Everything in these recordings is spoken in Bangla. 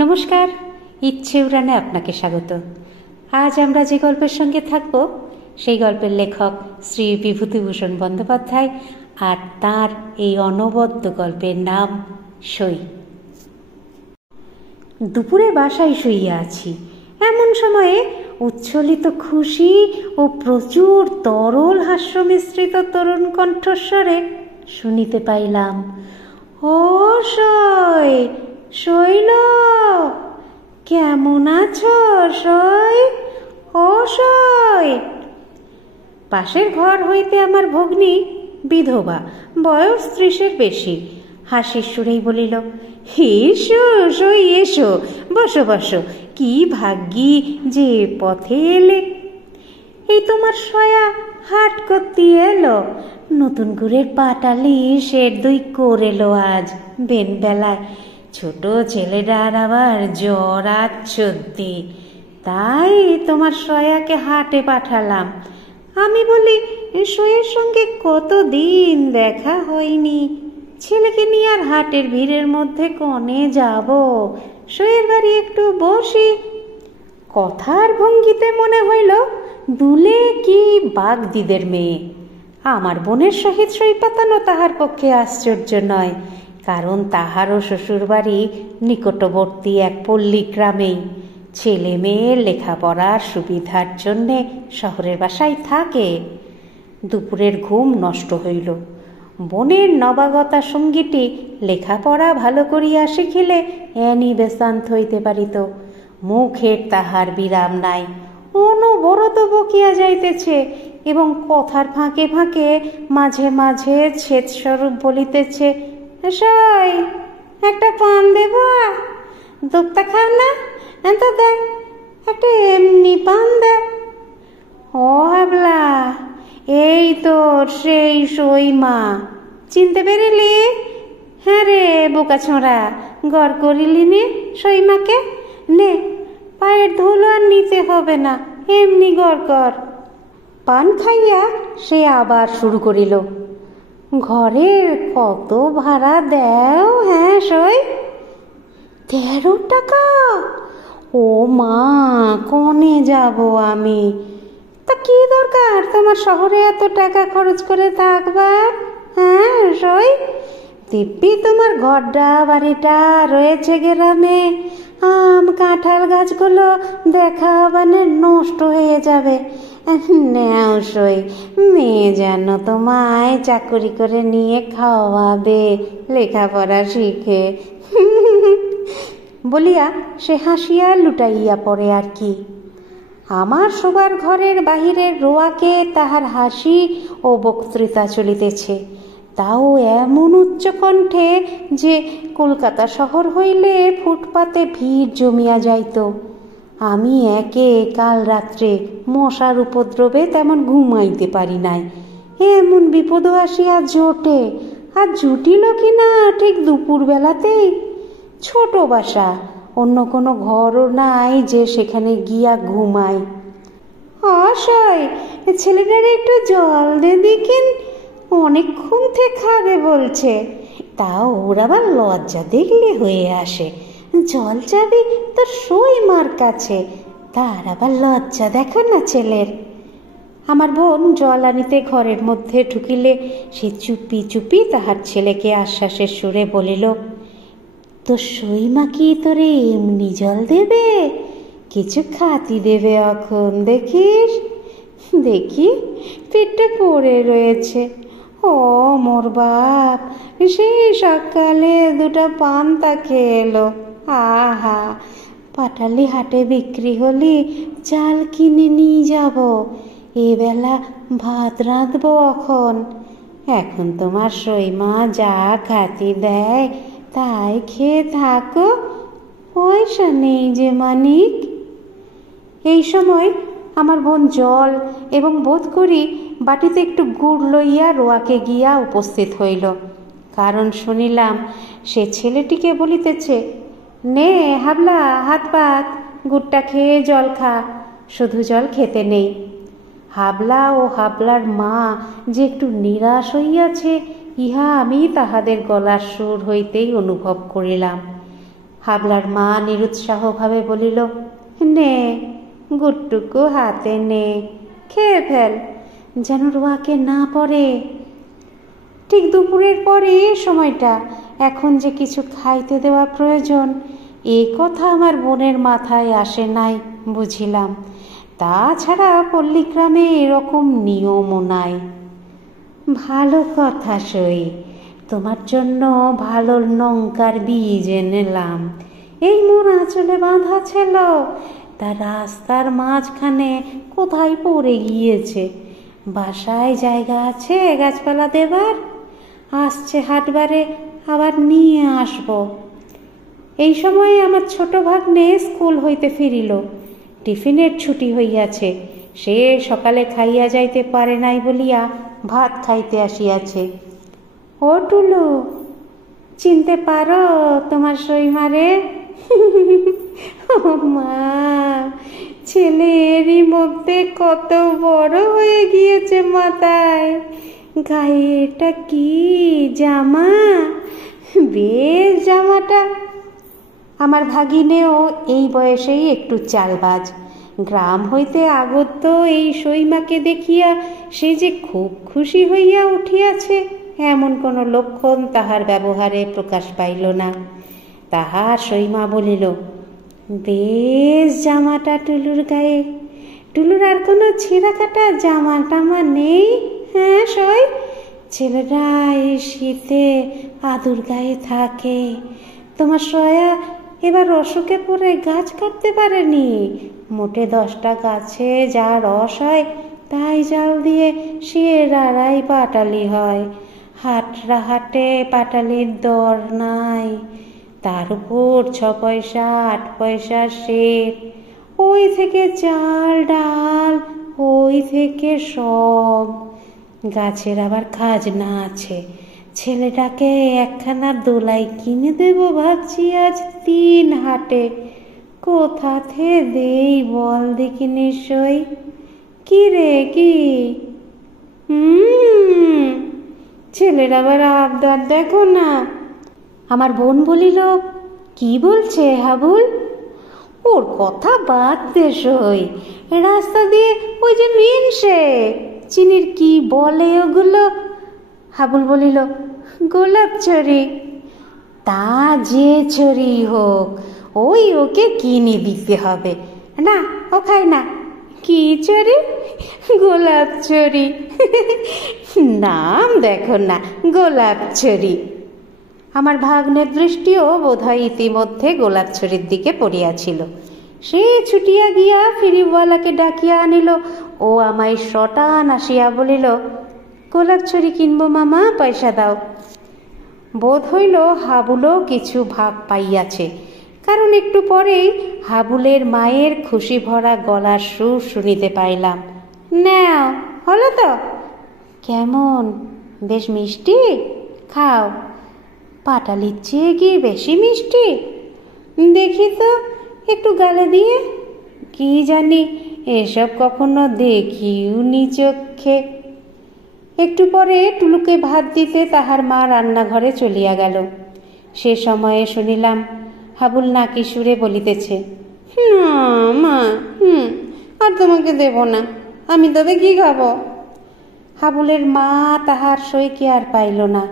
নমস্কার, ইচ্ছে উড়ানে আপনাকে স্বাগত। আজ আমরা যে গল্পের সঙ্গে থাকব সেই গল্পের লেখক শ্রী বিভূতিভূষণ বন্দ্যোপাধ্যায়, আর তার এই অনবদ্য গল্পের নাম সই। দুপুরে বাসায় শুইয়া আছি, এমন সময়ে উচ্ছ্বলিত খুশি ও প্রচুর তরল হাস্যমিশ্রিত তরুণ কণ্ঠস্বরে শুনিতে পাইলাম, ও সই, শৈল, কেমন আছো সই, ও সই। পাশের ঘর হইতে আমার ভগ্নী, বিধবা, বয়স 30-এর বেশি, হাসির সুরেই বলিল, এসো সই, এসো, বসো বসো, কি ভাগ্যি যে পথে এলে। এই তোমার সয়া হাট করতে এলো, নতুন গুড়ের পাটালি সের দই করেলো আজ বেনবেলায়। ছোট ছেলেটার আবার জ্বর আচ্ছদ্দি, তাই তোমার সয়াকে হাটে পাঠালাম। আমি বলি, সইয়ের সঙ্গে কতদিন দেখা হয়নি, ছেলেকে নিয়ে আর হাটের ভিড়ের মধ্যে কনে যাব, সইয়ের বাড়ি একটু বসি। কথার ভঙ্গিতে মনে হইল দুলে কি বাগদিদের মেয়ে। আমার বোনের সহিত সই পাতানো তাহার পক্ষে আশ্চর্য নয়, কারণ তাহারও শ্বশুরবাড়ি নিকটবর্তী এক পল্লী গ্রামেই। ছেলে মেয়ের লেখাপড়ার সুবিধার জন্যে শহরের বাসায় থাকে। দুপুরের ঘুম নষ্ট হইল। বোনের নবাগতা সঙ্গীটি লেখাপড়া ভালো করিয়া শিখিলে এনি বেসান্ত হইতে পারিত। মুখের তাহার বিরাম নাই, অনবরত বকিয়া যাইতেছে এবং কথার ফাঁকে ফাঁকে মাঝে মাঝে ছেদস্বরূপ বলিতেছে, সই, একটা পান দেবা, দুপটা খাও না, তো দেখ একটা এমনি পান দে। ও হাবলা, এই তোর সেই সই মা, চিনতে পেরিলি? হ্যাঁ রে বোকা ছোঁড়া, গড় করিলি নে সই মাকে, নে পায়ের ধুলো আর নিতে হবে না, এমনি গড় কর। পান খাইয়া সে আবার শুরু করিল, ঘরের কত ভাড়া দেও? হ্যাঁ সই, 13 টাকা। ও মা, কনে যাব আমি? তা কি দরকার তোমার শহরে এত টাকা খরচ করে থাকবার? হ্যাঁ সই, দিব্যি তোমার ঘরটা বাড়িটা রয়েছে গ্রামে, আম কাঁঠাল গাছগুলো দেখা মানে নষ্ট হয়ে যাবে। নেও সই, মেয়ে যেন তোমায় চাকরি করে নিয়ে খাওয়াবে, লেখাপড়া শিখে। বলিয়া সে হাসিয়া লুটাইয়া পড়ে। আর কি, আমার শোবার ঘরের বাহিরের রোয়াকে তাহার হাসি ও বক্তৃতা চলিতেছে, তাও এমন উচ্চ কণ্ঠে যে কলকাতা শহর হইলে ফুটপাতে ভিড় জমিয়া যাইত। আমি একে কাল রাত্রে মশার উপদ্রবে তেমন ঘুমাইতে পারি নাই, এমন বিপদও আসিয়া জোটে। আর জুটিল কিনা ঠিক দুপুর বেলাতেই। ছোট বাসা, অন্য কোনো ঘরও নাই যে সেখানে গিয়া ঘুমাই। অসয়, ছেলেটারে একটু জল দে দেখিন, অনেকক্ষণ থেকে খাবে বলছে। তাও ওর আবার লজ্জা দেখলে হয়ে আসে, জল চাবি তোর সই মার কাছে, তার আবার লজ্জা দেখো না ছেলের। আমার বোন জল আনিতে ঘরের মধ্যে ঢুকিলে সে চুপি চুপি তাহার ছেলেকে আশ্বাসের সুরে বলিল, তোর সই মা কি তোরে এমনি জল দেবে? কিছু খাতি দেবে এখন, দেখিস। দেখি পেটটা পড়ে রয়েছে। ও মোর বাপ, সেই সকালে 2টা পান্তা খেয়ে এলো। আহা, পাটালি হাটে বিক্রি হলি চাল কিনে নিয়ে যাব, এবেলা ভাত রাঁধবো এখন তোমার সই মা যা খাতি দেয় তাই খেয়ে থাকো, পয়সা নেই যে মানিক। এই সময় আমার বোন জল এবং বোধ করি বাটিতে একটু গুড় লইয়া রোয়াকে গিয়া উপস্থিত হইল, কারণ শুনিলাম সে ছেলেটিকে বলিতেছে, নে হাবলা, হাত পাত, গুড়টা খেয়ে জল খা, শুধু জল খেতে নেই। হাবলা ও হাবলার মা যে একটু নিরাশ হইয়াছে, ইহা আমি তাহাদের গলার সুর হইতেই অনুভব করিলাম। হাবলার মা নিরুৎসাহভাবে বলিল, নে গুটটুকু হাতে নে, খেয়ে ফেল, যেন রোয়াকে না পড়ে। ঠিক দুপুরের পরে সময়টা, এখন যে কিছু খাইতে দেওয়া প্রয়োজন, এই কথা আমার বোনের মাথায় আসে নাই বুঝিলাম। তাছাড়া পল্লীগ্রামে এরকম নিয়মও নাই। ভালো কথা সই, তোমার জন্য ভালো লঙ্কার বীজ এনেলাম। এই মোর আঁচলে বাঁধা ছিল, তা রাস্তার মাঝখানে কোথায় পড়ে গিয়েছে। বাসায় জায়গা আছে গাছপালা দেবার? আসছে হাটবারে, আবার নিয়ে আসব। এই সময়ে আমার ছোট ভাগ্নে স্কুল হইতে ফিরিল। টিফিনের ছুটি হইয়াছে, সে সকালে খাইয়া যাইতে পারে নাই বলিয়া ভাত খাইতে আসিয়াছে। ও টুলু, চিনতে পারো তোমার সইমারে? ও মা, ছেলেরই মধ্যে কত বড় হয়ে গিয়েছে মাথায়। গায়ে এটা কি জামা? বেশ জামাটা। আমার ভাগিনেও এই বয়সেই একটু চালবাজ। গ্রাম হইতে আগত এই সইমাকে দেখিয়া সে যে খুব খুশি হইয়া উঠিয়াছে, এমন কোনো লক্ষণ তাহার ব্যবহারে প্রকাশ পাইল না। তাহার সইমা বলিল, বেশ জামাটা টুলুর গায়ে। টুলুর আর কোনো ছেঁড়া কাটা জামা টামা নেই? হ্যাঁ সই, ছেলেরা এই শীতে আদুর গায়ে থাকে। তোমার সয়া এবার অসুখে পড়ে গাছ কাটতে পারেনি। মোটে 10টা গাছে যা রস হয় তাই জাল দিয়ে সেরারাই পাটালি হয়। হাটরা হাটে পাটালির দর নাই, তার উপর 6 পয়সা 8 পয়সা সের। ওই থেকে চাল ডাল, ওই থেকে সব। গাছের আবার খাজনা আছে। ছেলেটাকে একখানা দোলাই কিনে দেব ভাবছি আজ 3 হাটে। কোথাতে দেই বল দেখি নিশ্চয়। কি রে কি? ছেলের আবার আবদার দেখো না। আমার বোন বলিল, কি বলছে হাবুল? ওর কথা বাদ দে সই, রাস্তা দিয়ে ওই যে মিনসে চিনির কি বলে ওগুলো? হাবুল বলিল, গোলাপ ছড়ি। তা যে ছড়ি হোক, ওই ওকে কিনে দিতে হবে। না, ও খায় না। কি ছড়ি? গোলাপ ছড়ি। নাম দেখো না, গোলাপ ছড়ি। আমার ভাগ্নের দৃষ্টিও বোধহয় ইতিমধ্যে গোলাপ ছড়ির দিকে পড়িয়াছিল। সে ছুটিয়া গিয়া ফিরিওয়ালাকে ডাকিয়া আনিল। ও আমায় শটান আসিয়া বলিল, গোলাপ ছড়ি কিনবো মামা, পয়সা দাও। বোধ হইল হাবুলও কিছু ভাব পাইয়াছে, কারণ একটু পরেই হাবুলের মায়ের খুশি ভরা গলার সুর শুনিতে পাইলাম। নাও, হলো তো? কেমন, বেশ মিষ্টি? খাও। পাটালির চেয়ে কি বেশি মিষ্টি? দেখি তো একটু গালে দিয়ে। কি জানি, এসব কখনো দেখিওনি চোখে। একটু পরে টুলুকে ভাত দিতে তাহার মা রান্নাঘরে চলিয়া গেল। সে সময়ে শুনিলাম হাবুল নাকি সুরে বলিতেছে, না মা, আর তোমাকে দেব না, আমি তবে কি খাবো? হাবুলের মা তাহার সইকে আর পাইল না,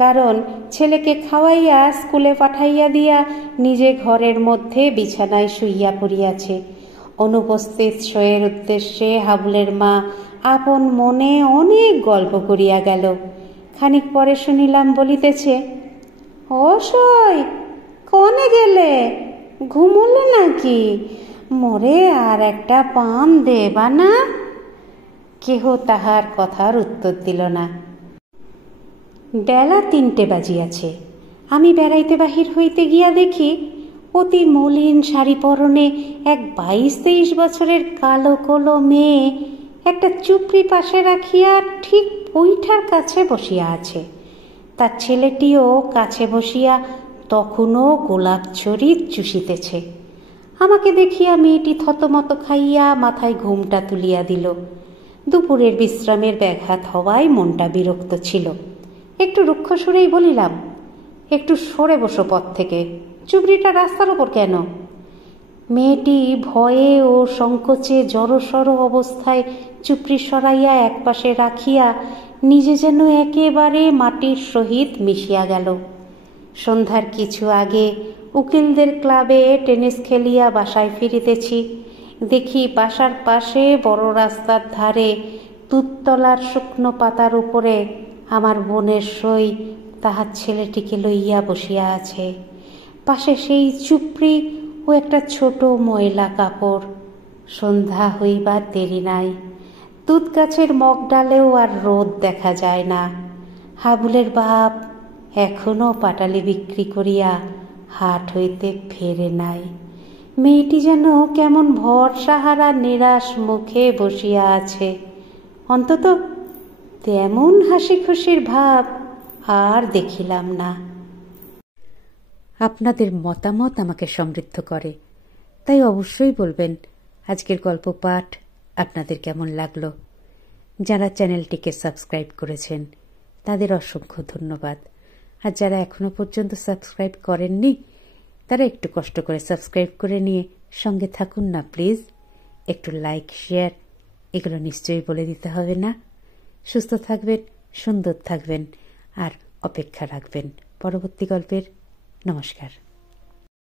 কারণ ছেলেকে খাওয়াইয়া স্কুলে পাঠাইয়া দিয়া নিজে ঘরের মধ্যে বিছানায় শুইয়া পড়িয়াছে। অনুপস্থিত সইয়ের উদ্দেশ্যে হাবুলের মা আপন মনে অনেক গল্প করিয়া গেল। খানিক পরে শুনিলাম বলিতেছে, ও সই, কনে গেলে? ঘুমোলে নাকি? মোরে আর একটা পান দেবা না? কেহ তাহার কথার উত্তর দিল না। বেলা 3টে বাজিয়াছে। আমি বেড়াইতে বাহির হইতে গিয়া দেখি অতি মলিন শাড়ি পরনে এক 22-23 বছরের কালো কোলো মেয়ে একটা চুপড়ি পাশে রাখিয়া ঠিক পৈঠার কাছে বসিয়া আছে। তার ছেলেটিও কাছে বসিয়া তখনও গোলাপ ছড়ি চুষিতেছে। আমাকে দেখিয়া মেয়েটি থতমত খাইয়া মাথায় ঘুমটা তুলিয়া দিল। দুপুরের বিশ্রামের ব্যাঘাত হওয়ায় মনটা বিরক্ত ছিল। একটু রুক্ষ সুরেই বলিলাম, একটু সরে বসো পথ থেকে, চুবড়িটা রাস্তার ওপর কেন? মেয়েটি ভয়ে ও সংকোচে জড়সড় অবস্থায় চুপড়ি সরাইয়া একপাশে রাখিয়া নিজে যেন একেবারে মাটির সহিত মিশিয়া গেল। সন্ধ্যার কিছু আগে উকিলদের ক্লাবে টেনিস খেলিয়া বাসায় ফিরিতেছি, দেখি বাসার পাশে বড় রাস্তার ধারে তুততলার শুকনো পাতার উপরে আমার বোনের সই তাহার ছেলেটিকে লইয়া বসিয়া আছে। পাশে সেই চুপড়ি ও একটা ছোট ময়লা কাপড়। সন্ধ্যা হইবার দেরি নাই। তুত গাছের মগডালেও আর রোদ দেখা যায় না। হাবুলের বাপ এখনো পাটালি বিক্রি করিয়া হাট হইতে ফেরে নাই। মেয়েটি যেন কেমন ভরসাহারা নিরাশ মুখে বসিয়া আছে। অন্তত তেমন হাসি খুশির ভাব আর দেখিলাম না। আপনাদের মতামত আমাকে সমৃদ্ধ করে, তাই অবশ্যই বলবেন আজকের গল্প পাঠ আপনাদের কেমন লাগলো। যারা চ্যানেলটিকে সাবস্ক্রাইব করেছেন তাদের অসংখ্য ধন্যবাদ। আর যারা এখনো পর্যন্ত সাবস্ক্রাইব করেননি তারা একটু কষ্ট করে সাবস্ক্রাইব করে নিয়ে সঙ্গে থাকুন না প্লিজ। একটু লাইক শেয়ার এগুলো নিশ্চয়ই বলে দিতে হবে না। সুস্থ থাকবেন, সুন্দর থাকবেন আর অপেক্ষা রাখবেন পরবর্তী গল্পের। নমস্কার।